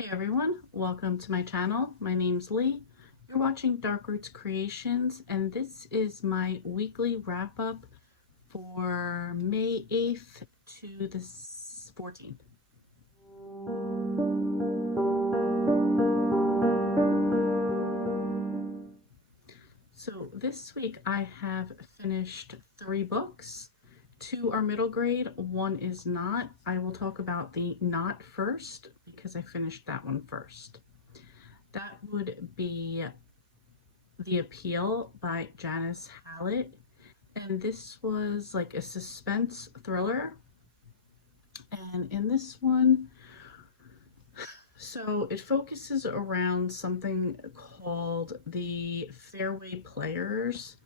Hey everyone, welcome to my channel. My name's Lee. You're watching Dark Roots Creations, and this is my weekly wrap-up for May 8th to the 14th. So this week I have finished 3 books. 2 are middle grade, 1 is not. I will talk about the not first because I finished that one first. That would be The Appeal by Janice Hallett. And this was like a suspense thriller. And in this one, so it focuses around something called the Fairway Players.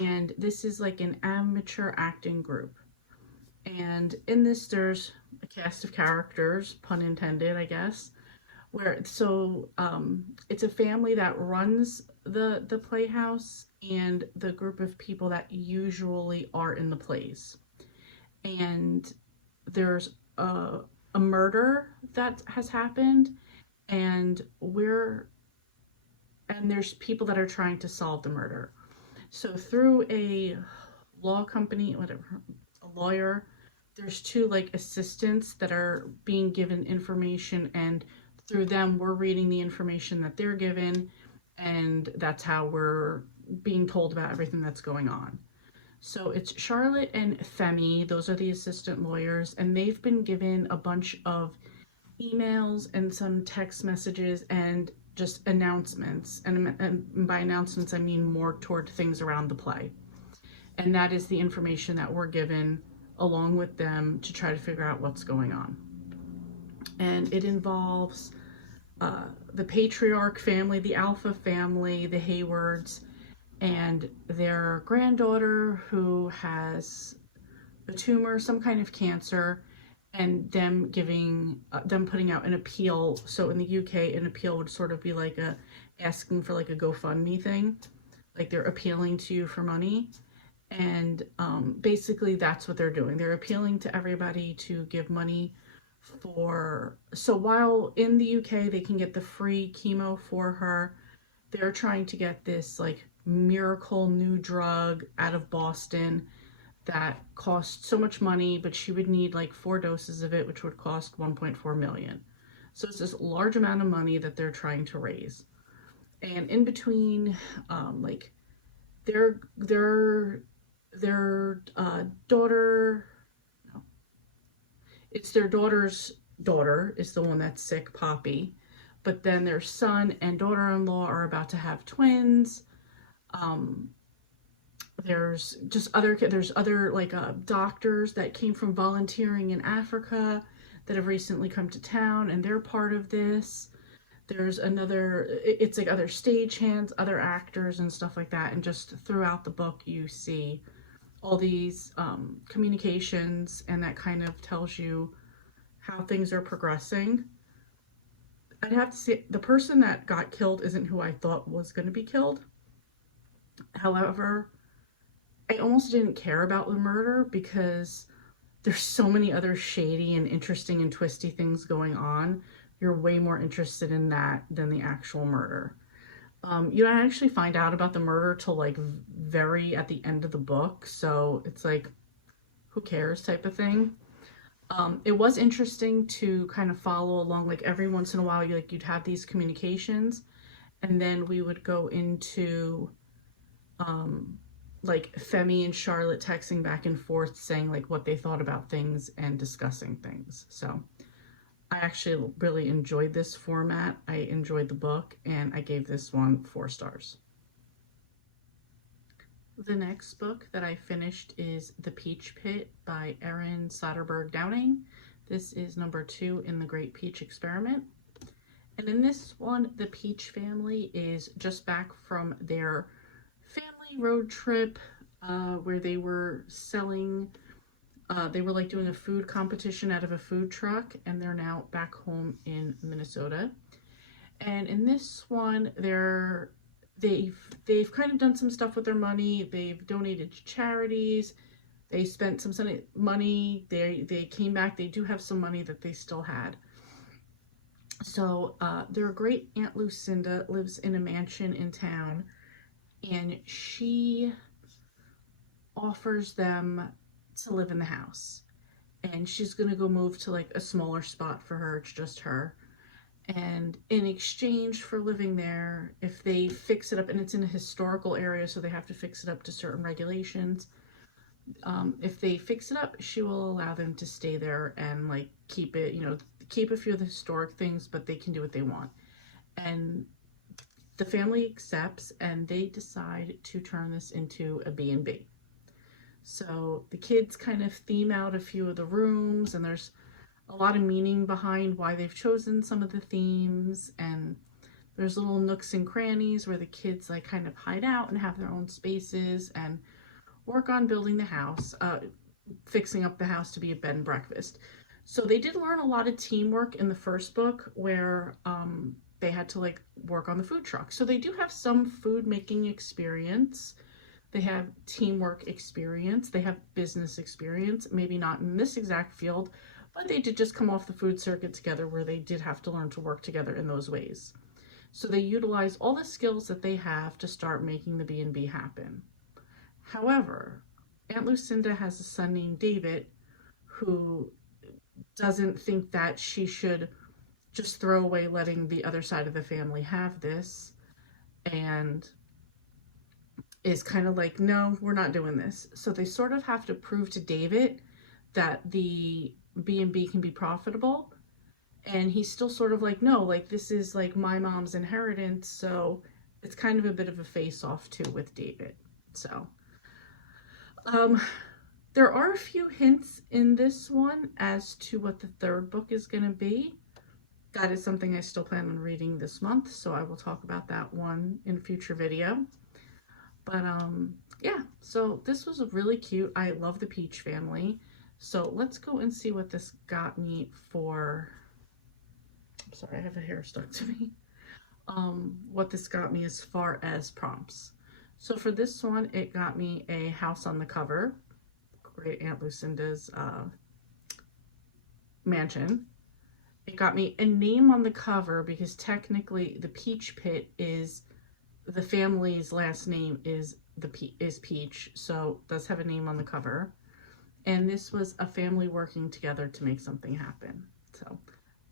And this is like an amateur acting group. And in this, there's a cast of characters, pun intended, I guess, where it's a family that runs the playhouse and the group of people that usually are in the plays. And there's a murder that has happened, and there's people that are trying to solve the murder. So through a law company, whatever, a lawyer, there's 2 like assistants that are being given information, and through them we're reading the information that they're given, and that's how we're being told about everything that's going on. So it's Charlotte and Femi, those are the assistant lawyers, and they've been given a bunch of emails and some text messages and just announcements. And by announcements, I mean more toward things around the play. And that is the information that we're given along with them to try to figure out what's going on. And it involves the patriarch family, the Alpha family, the Haywards, and their granddaughter who has a tumor, some kind of cancer, and them putting out an appeal. So in the UK, an appeal would sort of be like asking for like a GoFundMe thing, like they're appealing to you for money. And basically that's what they're doing. They're appealing to everybody to give money so while in the UK they can get the free chemo for her, they're trying to get this like miracle new drug out of Boston that costs so much money, but she would need like 4 doses of it, which would cost 1.4 million. So it's this large amount of money that they're trying to raise. And in between, like their daughter, no, it's their daughter's daughter is the one that's sick, Poppy, but then their son and daughter-in-law are about to have twins. There's other like doctors that came from volunteering in Africa that have recently come to town, and they're part of this. There's it's like other stagehands, other actors and stuff like that. And just throughout the book you see all these communications, and that kind of tells you how things are progressing. I'd have to say the person that got killed isn't who I thought was going to be killed. However, I almost didn't care about the murder because there's so many other shady and interesting and twisty things going on. You're way more interested in that than the actual murder. You don't actually find out about the murder till like very at the end of the book, so it's like, who cares type of thing. It was interesting to kind of follow along, like every once in a while you'd have these communications, and then we would go into like Femi and Charlotte texting back and forth saying like what they thought about things and discussing things. So I actually really enjoyed this format. I enjoyed the book, and I gave this one 4 stars. The next book that I finished is The Peach Pit by Erin Soderbergh Downing. This is number 2 in the Great Peach Experiment. And in this one, the Peach family is just back from their family road trip where they were selling, they were like doing a food competition out of a food truck, and they're now back home in Minnesota. And in this one, they've kind of done some stuff with their money. They've donated to charities. They spent some money. They came back. They do have some money that they still had. So their great Aunt Lucinda lives in a mansion in town, and she offers them to live in the house. And she's gonna go move to like a smaller spot for her. It's just her. And in exchange for living there, if they fix it up, and it's in a historical area, so they have to fix it up to certain regulations. If they fix it up, she will allow them to stay there and like keep it, keep a few of the historic things, but they can do what they want. And the family accepts, and they decide to turn this into a B&B. So the kids kind of theme out a few of the rooms, and there's a lot of meaning behind why they've chosen some of the themes. And there's little nooks and crannies where the kids like kind of hide out and have their own spaces and work on building the house, fixing up the house to be a bed and breakfast. So they did learn a lot of teamwork in the first book, where they had to like work on the food truck. So they do have some food making experience. They have teamwork experience. They have business experience, maybe not in this exact field, but they did just come off the food circuit together, where they did have to learn to work together in those ways. So they utilize all the skills that they have to start making the B&B happen. However, Aunt Lucinda has a son named David who doesn't think that she should just throw away letting the other side of the family have this, and is kind of like, no, we're not doing this. So they sort of have to prove to David that the B&B can be profitable. And he's still sort of like, no, like this is like my mom's inheritance. So it's kind of a bit of a face off too with David. So there are a few hints in this one as to what the third book is going to be. That is something I still plan on reading this month, so I will talk about that one in a future video. But yeah, so this was really cute. I love the Peach family. So let's go and see what this got me for, I'm sorry, I have a hair stuck to me. What this got me as far as prompts. So for this one, it got me a house on the cover, great Aunt Lucinda's mansion. It got me a name on the cover, because technically the Peach Pit is the family's last name is Peach, so it does have a name on the cover. And this was a family working together to make something happen. So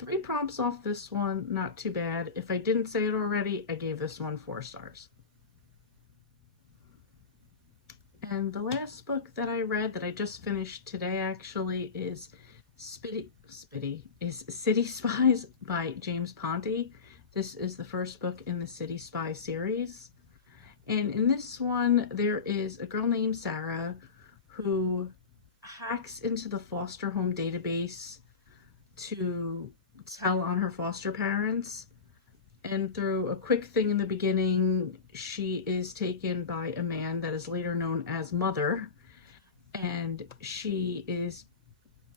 3 prompts off this one, not too bad. If I didn't say it already, I gave this one 4 stars. And the last book that I read, that I just finished today actually, is City Spies by James Ponti. This is the first book in the City Spy series. And in this one, there is a girl named Sarah who hacks into the foster home database to tell on her foster parents. And through a quick thing in the beginning, she is taken by a man that is later known as Mother. And she is,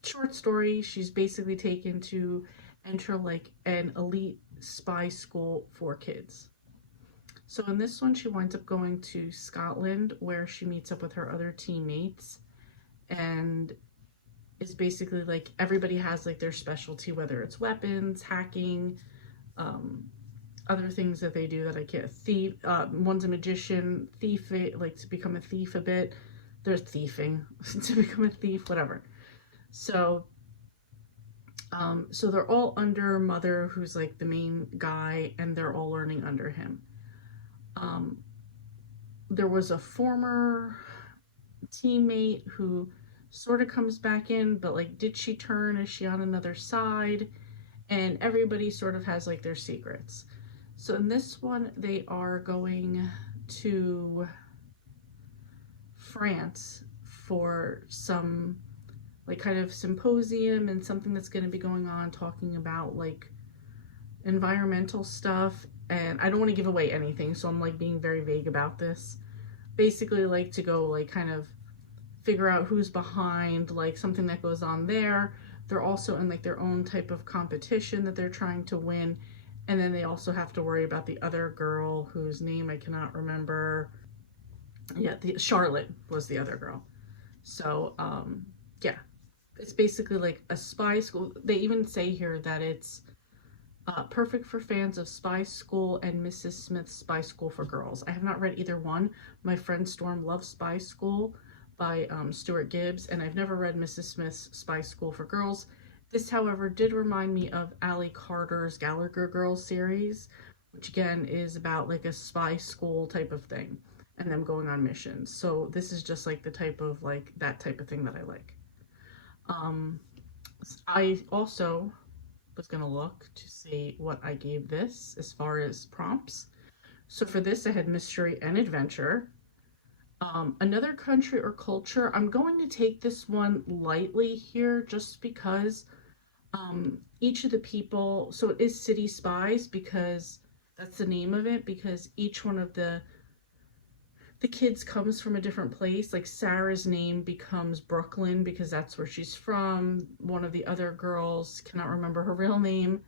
short story, she's basically taken to enter like an elite spy school for kids. So in this one, she winds up going to Scotland, where she meets up with her other teammates, and is basically like, everybody has like their specialty, whether it's weapons, hacking, other things that they do that I can't. Thief, one's a magician, thief, like to become a thief a bit. They're thieving to become a thief, whatever. So, so they're all under Mother, who's like the main guy, and they're all learning under him. There was a former teammate who sort of comes back in, but like, did she turn? Is she on another side? And everybody sort of has like their secrets. So in this one, they are going to France for some like kind of symposium and something that's going to be going on, talking about like environmental stuff. And I don't want to give away anything, so I'm like being very vague about this. Basically, like to go like kind of figure out who's behind like something that goes on there. They're also in like their own type of competition that they're trying to win. And then they also have to worry about the other girl whose name I cannot remember. Yeah, Charlotte was the other girl. So yeah, it's basically like a spy school. They even say here that it's Perfect for fans of Spy School and Mrs. Smith's Spy School for Girls. I have not read either one. My friend Storm loves Spy School by Stuart Gibbs, and I've never read Mrs. Smith's Spy School for Girls. This, however, did remind me of Ally Carter's Gallagher Girls series, which again is about like a spy school type of thing and them going on missions. So this is just like the type of like that type of thing that I like. Um, I also was going to look to see what I gave this as far as prompts. So for this, I had mystery and adventure. Another country or culture. I'm going to take this one lightly here just because each of the people, so it is city spies because that's the name of it, because each one of the kids comes from a different place. Like Sarah's name becomes Brooklyn because that's where she's from. One of the other girls, cannot remember her real name.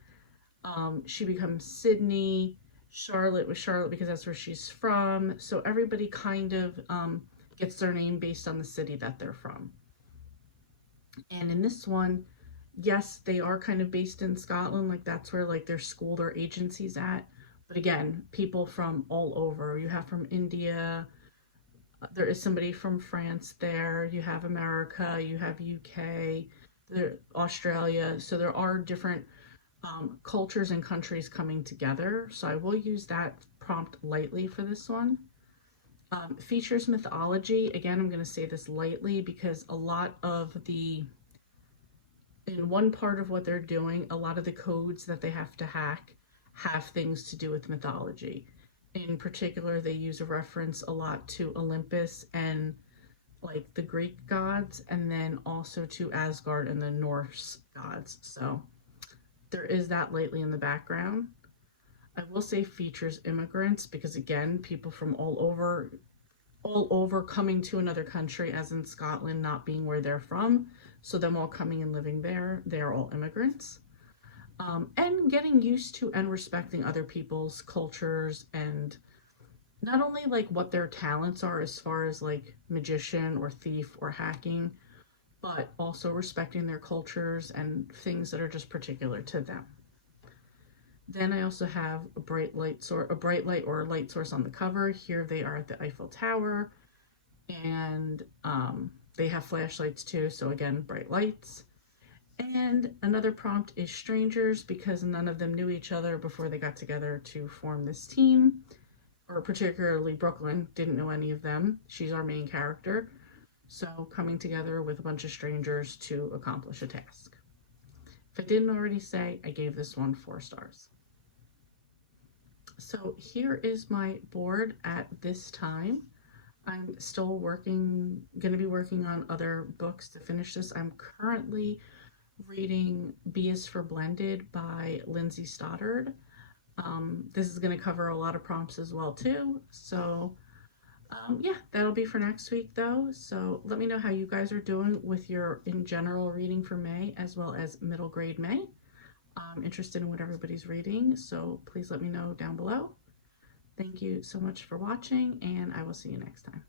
She becomes Sydney. Charlotte was Charlotte because that's where she's from. So everybody kind of gets their name based on the city that they're from. And in this one, yes, they are kind of based in Scotland. Like that's where like their school, their agency's at. But again, people from all over. You have from India, there is somebody from France there, you have America, you have UK, Australia, so there are different cultures and countries coming together. So I will use that prompt lightly for this one. Features mythology. Again, I'm going to say this lightly because a lot of in one part of what they're doing, a lot of the codes that they have to hack have things to do with mythology. In particular, they use a reference a lot to Olympus and like the Greek gods, and then also to Asgard and the Norse gods. So there is that lightly in the background. I will say features immigrants because again, people from all over coming to another country, as in Scotland not being where they're from. So them all coming and living there, they're all immigrants. And getting used to and respecting other people's cultures, and not only like what their talents are as far as like magician or thief or hacking, but also respecting their cultures and things that are just particular to them. Then I also have a bright light or a light source on the cover. Here they are at the Eiffel Tower, and they have flashlights too. So again, bright lights. And another prompt is strangers because none of them knew each other before they got together to form this team, or particularly Brooklyn didn't know any of them. She's our main character. So coming together with a bunch of strangers to accomplish a task. If I didn't already say, I gave this one 4 stars. So here is my board at this time. I'm still going to be working on other books to finish this. I'm currently reading B is for Blended by Lindsay Stoddard. This is going to cover a lot of prompts as well too. So yeah, that'll be for next week though. So let me know how you guys are doing with your in general reading for May as well as middle grade May. I'm interested in what everybody's reading, so please let me know down below. Thank you so much for watching, and I will see you next time.